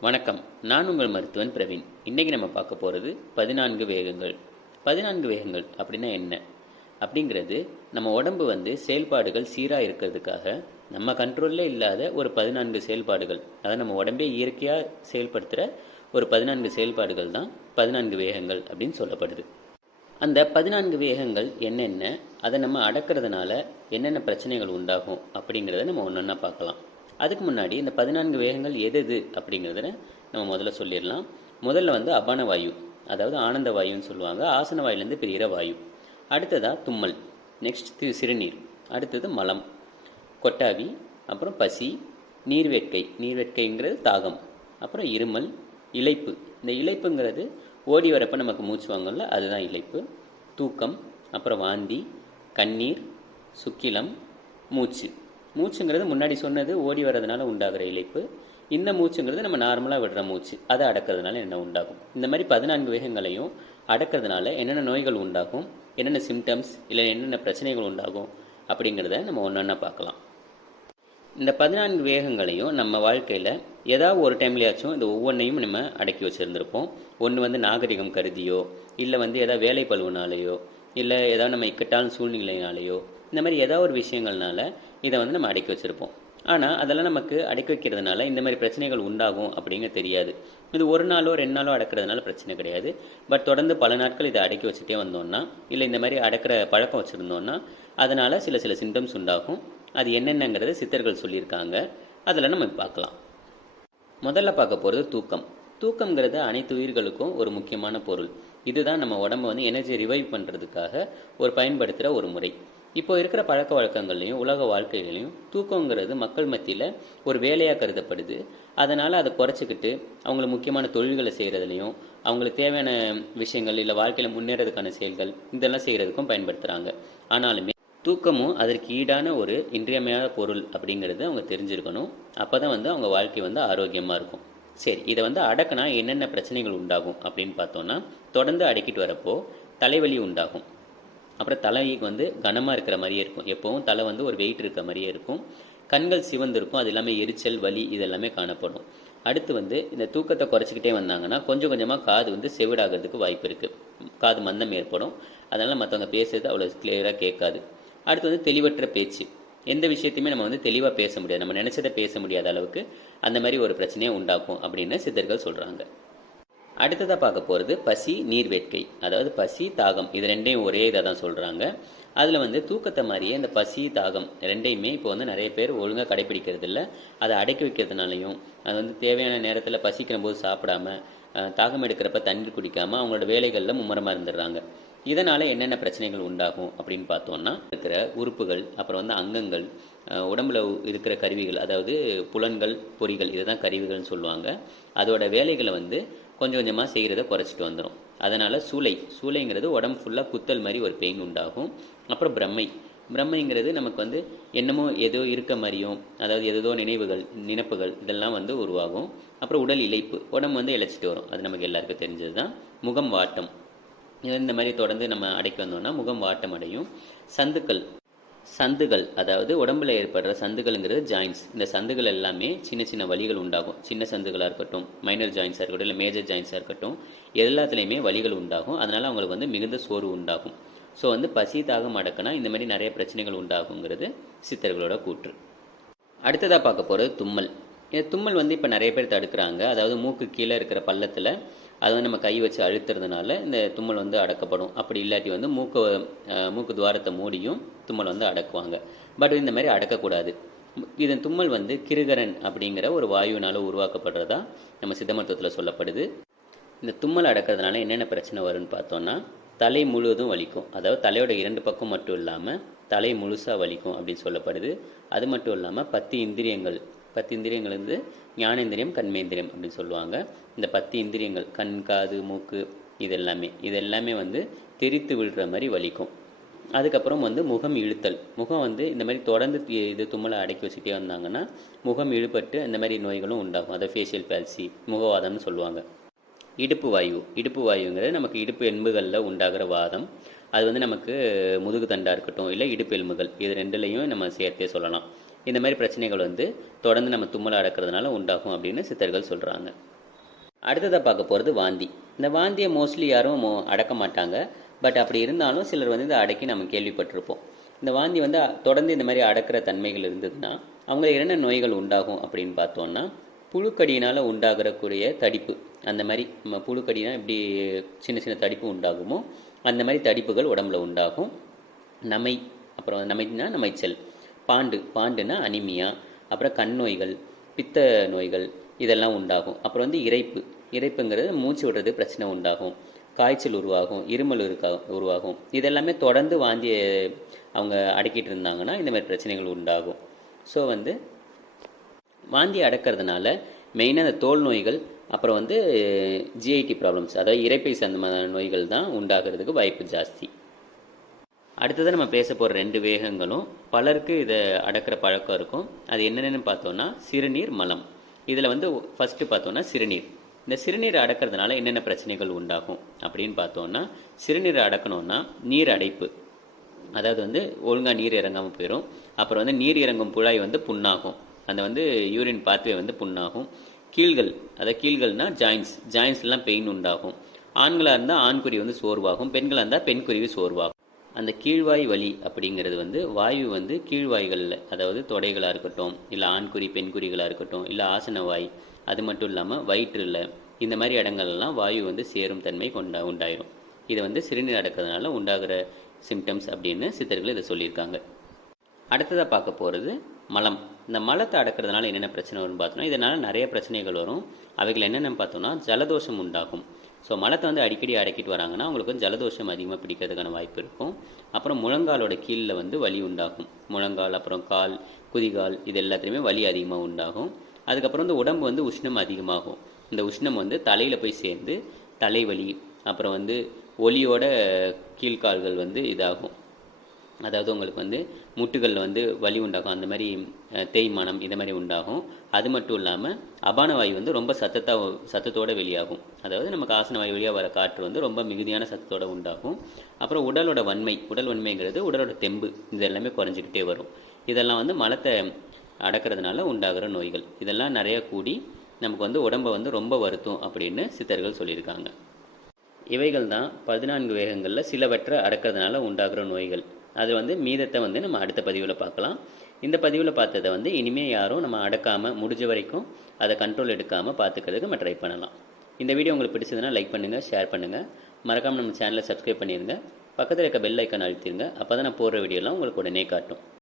வணக்கம். நான் உங்கள் மருத்துவன் பிரவீன். இன்றைக்கி நம்ம பார்க்க போகிறது பதினான்கு வேகங்கள். பதினான்கு வேகங்கள் அப்படின்னா என்ன? அப்படிங்கிறது நம்ம உடம்பு வந்து செயல்பாடுகள் சீராக இருக்கிறதுக்காக நம்ம கண்ட்ரோலில் இல்லாத ஒரு பதினான்கு செயல்பாடுகள். அதாவது நம்ம உடம்பே இயற்கையாக செயல்படுத்துகிற ஒரு பதினான்கு செயல்பாடுகள் தான் பதினான்கு வேகங்கள் அப்படின்னு சொல்லப்படுது. அந்த பதினான்கு வேகங்கள் என்னென்ன? அதை நம்ம அடக்கிறதுனால என்னென்ன பிரச்சனைகள் உண்டாகும் அப்படிங்கிறத நம்ம ஒன்று ஒன்றா பார்க்கலாம். அதுக்கு முன்னாடி இந்த பதினான்கு வேகங்கள் எது எது அப்படிங்கிறத நம்ம முதல்ல சொல்லிடலாம். முதல்ல வந்து அபான வாயு அதாவது ஆனந்த வாயுன்னு சொல்லுவாங்க. ஆசன வாயுலேருந்து பிரிகிற வாயு. அடுத்ததாக தும்மல் நெக்ஸ்ட் தி சிறுநீர் அடுத்தது மலம் கொட்டாவி அப்புறம் பசி நீர்வேட்கை. நீர்வேட்கைங்கிறது தாகம் அப்புறம் இருமல் இழைப்பு. இந்த இழைப்புங்கிறது ஓடி வரப்போ நமக்கு மூச்சு வாங்கல அதுதான் இழைப்பு. தூக்கம் அப்புறம் வாந்தி கண்ணீர் சுக்கிலம் மூச்சு. மூச்சுங்கிறது முன்னாடி சொன்னது ஓடி வர்றதுனால உண்டாகிற இழைப்பு. இந்த மூச்சுங்கிறது நம்ம நார்மலாக விடுற மூச்சு. அதை அடக்கிறதுனால என்ன உண்டாகும்? இந்த மாதிரி பதினான்கு வேகங்களையும் அடக்கிறதுனால என்னென்ன நோய்கள் உண்டாகும்? என்னென்ன சிம்டம்ஸ் இல்லை என்னென்ன பிரச்சனைகள் உண்டாகும்? அப்படிங்கிறத நம்ம ஒன்றொன்னா பார்க்கலாம். இந்த பதினான்கு வேகங்களையும் நம்ம வாழ்க்கையில் ஏதாவது ஒரு டைம்லையாச்சும் இந்த ஒவ்வொன்றையும் நம்ம அடக்கி வச்சுருந்துருப்போம். ஒன்று வந்து நாகரிகம் கருதியோ இல்லை வந்து ஏதாவது வேலை பழுவுனாலேயோ இல்லை ஏதாவது நம்ம இக்கட்டான சூழ்நிலையினாலேயோ இந்த மாதிரி ஏதோ ஒரு விஷயங்கள்னால இதை வந்து நம்ம அடக்கி வச்சுருப்போம். ஆனால் அதெல்லாம் நமக்கு அடக்கி வைக்கிறதுனால இந்த மாதிரி பிரச்சனைகள் உண்டாகும் அப்படிங்க தெரியாது. இது ஒரு நாளோ ரெண்டு நாளோ அடக்கிறதுனால பிரச்சனை கிடையாது. பட் தொடர்ந்து பல நாட்கள் இதை அடக்கி வச்சுட்டே வந்தோம்னா இல்லை இந்த மாதிரி அடக்கிற பழக்கம் வச்சுருந்தோம்னா அதனால் சில சில சிம்டம்ஸ் உண்டாகும். அது என்னென்னங்கிறத சித்தர்கள் சொல்லியிருக்காங்க. அதில் நம்ம பார்க்கலாம். முதல்ல பார்க்க போகிறது தூக்கம். தூக்கம்ங்கிறது அனைத்து உயிர்களுக்கும் ஒரு முக்கியமான பொருள். இதுதான் நம்ம உடம்ப வந்து எனர்ஜி ரிவைவ் பண்ணுறதுக்காக ஒரு பயன்படுத்துகிற ஒரு முறை. இப்போ இருக்கிற பழக்க வழக்கங்கள்லையும் உலக வாழ்க்கையிலையும் தூக்கங்கிறது மக்கள் மத்தியில் ஒரு வேலையாக கருதப்படுது. அதனால் அதை குறைச்சிக்கிட்டு அவங்களுக்கு முக்கியமான தொழில்களை செய்கிறதுலையும் அவங்களுக்கு தேவையான விஷயங்கள் இல்லை வாழ்க்கையில் முன்னேறதுக்கான செயல்கள் இதெல்லாம் செய்கிறதுக்கும் பயன்படுத்துகிறாங்க ஆனாலுமே தூக்கமும் அதற்கு ஈடான ஒரு இன்றியமையாத பொருள் அப்படிங்கிறது அவங்க தெரிஞ்சிருக்கணும். அப்போ தான் வந்து அவங்க வாழ்க்கை வந்து ஆரோக்கியமாக இருக்கும். சரி இதை வந்து அடக்கினா என்னென்ன பிரச்சனைகள் உண்டாகும் அப்படின்னு பார்த்தோன்னா தொடர்ந்து அடக்கிட்டு வரப்போ தலைவலி உண்டாகும். அப்புறம் தலைக்கு வந்து கனமாக இருக்கிற மாதிரியே இருக்கும். எப்போவும் தலை வந்து ஒரு வெயிட் இருக்கிற மாதிரியே இருக்கும். கண்கள் சிவந்து இருக்கும். அது எல்லாமே எரிச்சல் வலி இதெல்லாமே காணப்படும். அடுத்து வந்து இந்த தூக்கத்தை குறைச்சிக்கிட்டே வந்தாங்கன்னா கொஞ்சம் கொஞ்சமாக காது வந்து செவிடாகிறதுக்கு வாய்ப்பு இருக்குது காது மந்தம் ஏற்படும். அதனால் மற்றவங்க பேசுறது அவ்வளோ கிளியராக கேட்காது. அடுத்து வந்து தெளிவற்ற பேச்சு. எந்த விஷயத்தையுமே நம்ம வந்து தெளிவாக பேச முடியாது. நம்ம நினச்சதை பேச முடியாத அளவுக்கு அந்த மாதிரி ஒரு பிரச்சனையை உண்டாக்கும் அப்படின்னு சித்தர்கள் சொல்கிறாங்க அடுத்ததாக பார்க்க போகிறது பசி நீர் வேட்கை. அதாவது பசி தாகம் இது ரெண்டையும் ஒரே இதாக தான் சொல்கிறாங்க அதில் வந்து தூக்கத்தை மாதிரியே இந்த பசி தாகம் ரெண்டையுமே இப்போ வந்து நிறைய பேர் ஒழுங்காக கடைப்பிடிக்கிறது இல்லை. அதை அடக்கி வைக்கிறதுனாலையும் அது வந்து தேவையான நேரத்தில் பசிக்கிற போது சாப்பிடாம தாகம் எடுக்கிறப்ப தண்ணீர் குடிக்காமல் அவங்களோட வேலைகளில் மும்முரமாக இருந்துடுறாங்க. இதனால் என்னென்ன பிரச்சனைகள் உண்டாகும் அப்படின்னு பார்த்தோம்னா இருக்கிற உறுப்புகள் அப்புறம் வந்து அங்கங்கள் உடம்புல இருக்கிற கருவிகள் அதாவது புலன்கள் பொறிகள் இதை தான் கருவிகள்னு சொல்லுவாங்க. அதோட வேலைகளை வந்து கொஞ்சம் கொஞ்சமாக செய்கிறத குறைச்சிட்டு வந்துடும் அதனால் சூளை சூளைங்கிறது உடம்பு ஃபுல்லாக குத்தல் மாதிரி ஒரு பெயின் உண்டாகும். அப்புறம் பிரம்மை. பிரம்மைங்கிறது நமக்கு வந்து என்னமோ ஏதோ இருக்க மாதிரியும் அதாவது ஏதோ நினைவுகள் நினப்புகள் இதெல்லாம் வந்து உருவாகும். அப்புறம் உடல் இழைப்பு உடம்பு வந்து இழைச்சிட்டு வரும். அது நமக்கு எல்லாருக்கும் தெரிஞ்சது தான் முகம் வாட்டம். இந்த மாதிரி தொடர்ந்து நம்ம அடைக்க வந்தோம்னா முகம் வாட்டம் அடையும். சந்துக்கள். சந்துகள் அதாவது உடம்புல ஏற்படுற சந்துகள்ங்கிறது ஜாயின்ஸ் இந்த சந்துகள் எல்லாமே சின்ன சின்ன வலிகள் உண்டாகும். சின்ன சந்துகளாக இருக்கட்டும் மைனர் ஜாயின்ஸாக இருக்கட்டும் இல்லை மேஜர் ஜாயின்ஸாக இருக்கட்டும் எல்லாத்துலேயுமே வலிகள் உண்டாகும். அதனால் அவங்களுக்கு வந்து மிகுந்த சோர்வு உண்டாகும். ஸோ வந்து பசி தாகம் அடக்கினா இந்த மாதிரி நிறைய பிரச்சனைகள் உண்டாகுங்கிறது சித்தர்களோட கூற்று. அடுத்ததாக பார்க்க போகிறது தும்மல். தும்மல் வந்து இப்போ நிறைய பேர் தடுக்கிறாங்க. அதாவது மூக்கு கீழே இருக்கிற பள்ளத்தில் அது வந்து நம்ம கை வச்சு அழுத்துறதுனால இந்த தும்மல் வந்து அடக்கப்படும். அப்படி இல்லாட்டி வந்து மூக்கு மூக்கு துவாரத்தை மூடியும் தும்மல் வந்து அடக்குவாங்க. பட் இந்த மாதிரி அடக்கக்கூடாது. இதன் தும்மல் வந்து கிருகரன் அப்படிங்கிற ஒரு வாயுவினால் உருவாக்கப்படுறதா நம்ம சித்த மருத்துவத்தில் சொல்லப்படுது. இந்த தும்மல் அடக்கிறதுனால என்னென்ன பிரச்சனை வரும்னு பார்த்தோன்னா தலை முழுவதும் வலிக்கும். அதாவது தலையோட இரண்டு பக்கம் மட்டும் இல்லாமல் தலை முழுசாக வலிக்கும் அப்படின்னு சொல்லப்படுது. அது மட்டும் இல்லாமல் பத்து இந்திரியங்கள் பத்து இந்திரியங்கள் வந்து ஞானேந்திரியம் கண்மேந்திரியம் அப்படின்னு சொல்லுவாங்க. இந்த பத்து இந்திரியங்கள் கண் காது மூக்கு இதெல்லாமே இதெல்லாமே இது எல்லாமே வந்து தெரித்து விடுற மாதிரி வலிக்கும். அதுக்கப்புறம் வந்து முகம் இழுத்தல். முகம் வந்து இந்த மாதிரி தொடர்ந்து இது தும்மலை அடக்கி வச்சுட்டே வந்தாங்கன்னா முகம் இழுபட்டு இந்த மாதிரி நோய்களும் உண்டாகும். அதை ஃபேஷியல் பேல்சி முகவாதம்னு சொல்லுவாங்க. இடுப்பு வாயு இடுப்பு வாயுங்கிறது நமக்கு இடுப்பு எலும்புகளில் உண்டாகிற வாதம். அது வந்து நமக்கு முதுகு தண்டாக இருக்கட்டும் இல்லை இடுப்பு எலும்புகள் இது ரெண்டுலேயும் நம்ம சேர்த்தே சொல்லலாம். இந்த மாதிரி பிரச்சனைகள் வந்து தொடர்ந்து நம்ம தும்மல் அடக்கிறதுனால உண்டாகும் அப்படின்னு சித்தர்கள் சொல்கிறாங்க அடுத்ததாக பார்க்க போகிறது வாந்தி. இந்த வாந்தியை மோஸ்ட்லி யாரும் மோ அடக்க மாட்டாங்க. பட் அப்படி இருந்தாலும் சிலர் வந்து இதை அடக்கி நம்ம கேள்விப்பட்டிருப்போம். இந்த வாந்தி வந்து தொடர்ந்து இந்த மாதிரி அடக்கிற தன்மைகள் இருந்ததுன்னா அவங்களுக்கு என்னென்ன நோய்கள் உண்டாகும் அப்படின்னு பார்த்தோன்னா புழுக்கடியினால் உண்டாகிறக்கூடிய தடிப்பு. அந்த மாதிரி நம்ம புழுக்கடினா இப்படி சின்ன சின்ன தடிப்பு உண்டாகுமோ அந்த மாதிரி தடிப்புகள் உடம்புல உண்டாகும். நமை அப்புறம் நமைனா நமைச்சல். பாண்டு பாண்டுனா அனிமியா அப்புறம் கண் நோய்கள் பித்த நோய்கள் இதெல்லாம் உண்டாகும். அப்புறம் வந்து இறைப்பு. இறைப்புங்கிறது மூச்சு விடுறது பிரச்சனை உண்டாகும். காய்ச்சல் உருவாகும் இருமல் இருக்கா உருவாகும். இதெல்லாமே தொடர்ந்து வாந்தியை அவங்க அடக்கிட்டு இருந்தாங்கன்னா இந்த மாதிரி பிரச்சனைகள் உண்டாகும். ஸோ வந்து வாந்தி அடக்கிறதுனால மெயினாக அந்த தோல் நோய்கள் அப்புறம் வந்து ஜிஐடி ப்ராப்ளம்ஸ் அதாவது இறைப்பை சந்தமான நோய்கள் தான் உண்டாகிறதுக்கு வாய்ப்பு ஜாஸ்தி. அடுத்தது நம்ம பேச போகிற ரெண்டு வேகங்களும் பலருக்கு இதை அடக்கிற பழக்கம் இருக்கும். அது என்னென்னு பார்த்தோன்னா சிறுநீர் மலம். இதில் வந்து ஃபஸ்ட்டு பார்த்தோன்னா சிறுநீர். இந்த சிறுநீர் அடக்கிறதுனால என்னென்ன பிரச்சனைகள் உண்டாகும் அப்படின்னு பார்த்தோன்னா சிறுநீர் அடக்கணும்னா நீர் அடைப்பு. அதாவது வந்து ஒழுங்காக நீர் இறங்காமல் போயிடும் அப்புறம் வந்து நீர் இறங்கும் குழாய் வந்து புண்ணாகும். அந்த வந்து யூரின் பாத்வே வந்து புண்ணாகும். கீழ்கள் அதாவது கீழ்கள்னால் ஜாயின்ஸ் ஜாயின்ஸ்லாம் பெயின் உண்டாகும். ஆண்களாக இருந்தால் ஆண்குறி வந்து சோர்வாகும். பெண்களாக இருந்தால் பெண் குருவி சோர்வாகும். அந்த கீழ்வாய் வலி அப்படிங்கிறது வந்து வாயு வந்து கீழ்வாய்களில் அதாவது தொடைகளாக இருக்கட்டும் இல்லை ஆண்குறி பெண்குறிகளாக இருக்கட்டும் இல்லை ஆசன வாய் அது மட்டும் இல்லாமல் வயிற்றில் இந்த மாதிரி இடங்கள்லாம் வாயு வந்து சேரும் தன்மை கொண்டா உண்டாயிரும். இதை வந்து சிறுநீர் அடக்கிறதுனால உண்டாகிற சிம்டம்ஸ் அப்படின்னு சித்தர்கள் இதை சொல்லியிருக்காங்க. அடுத்ததாக பார்க்க போகிறது மலம். இந்த மலத்தை அடக்கிறதுனால என்னென்ன பிரச்சனை வரும்னு பார்த்தோம்னா இதனால் நிறைய பிரச்சனைகள் வரும். அவைகள் என்னென்னு பார்த்தோம்னா ஜலதோஷம் உண்டாகும். ஸோ மலத்தை வந்து அடிக்கடி அடக்கிட்டு வராங்கன்னா அவங்களுக்கு வந்து ஜலதோஷம் அதிகமாக பிடிக்கிறதுக்கான வாய்ப்பு இருக்கும். அப்புறம் முழங்காலோட கீழில் வந்து வலி உண்டாகும். முழங்கால் அப்புறம் கால் குதிகால் இது எல்லாத்துலேயுமே வலி அதிகமாக உண்டாகும். அதுக்கப்புறம் வந்து உடம்பு வந்து உஷ்ணம் அதிகமாகும். இந்த உஷ்ணம் வந்து தலையில் போய் சேர்ந்து தலைவலி அப்புறம் வந்து ஒலியோட கீழ்கால்கள் வந்து இதாகும். அதாவது உங்களுக்கு வந்து முட்டுகளில் வந்து வலி உண்டாகும். அந்த மாதிரி தேய்மானம் இந்த மாதிரி உண்டாகும். அது மட்டும் இல்லாமல் அபான வாயு வந்து ரொம்ப சத்தத்தாக சத்தத்தோட வெளியாகும். அதாவது நமக்கு ஆசன வாயு வழியாக வர காற்று வந்து ரொம்ப மிகுதியான சத்தத்தோடு உண்டாகும். அப்புறம் உடலோட வன்மை உடல் வன்மைங்கிறது உடலோட தெம்பு இது எல்லாமே குறைஞ்சிக்கிட்டே வரும். இதெல்லாம் வந்து மலத்தை அடக்கிறதுனால உண்டாகிற நோய்கள். இதெல்லாம் நிறைய கூடி நமக்கு வந்து உடம்பை வந்து ரொம்ப வருத்தும் அப்படின்னு சித்தர்கள் சொல்லியிருக்காங்க. இவைகள் தான் பதினான்கு வேகங்களில் சிலவற்றை அடக்கிறதுனால உண்டாகிற நோய்கள். அது வந்து மீதத்தை வந்து நம்ம அடுத்த பதிவில் பார்க்கலாம். இந்த பதிவில் பார்த்ததை வந்து இனிமேல் யாரும் நம்ம அடக்காமல் முடிஞ்ச வரைக்கும் அதை கண்ட்ரோல் எடுக்காமல் பார்த்துக்கிறதுக்கு நம்ம ட்ரை பண்ணலாம். இந்த வீடியோ உங்களுக்கு பிடிச்சதுன்னா லைக் பண்ணுங்கள் ஷேர் பண்ணுங்கள் மறக்காமல் நம்ம சேனலை சப்ஸ்கிரைப் பண்ணிடுங்க பக்கத்தில் இருக்க பெல் ஐக்கான் அழுத்திடுங்க அப்போ தான் நான் போடுற வீடியோலாம் உங்களுக்கு உடனே காட்டும்.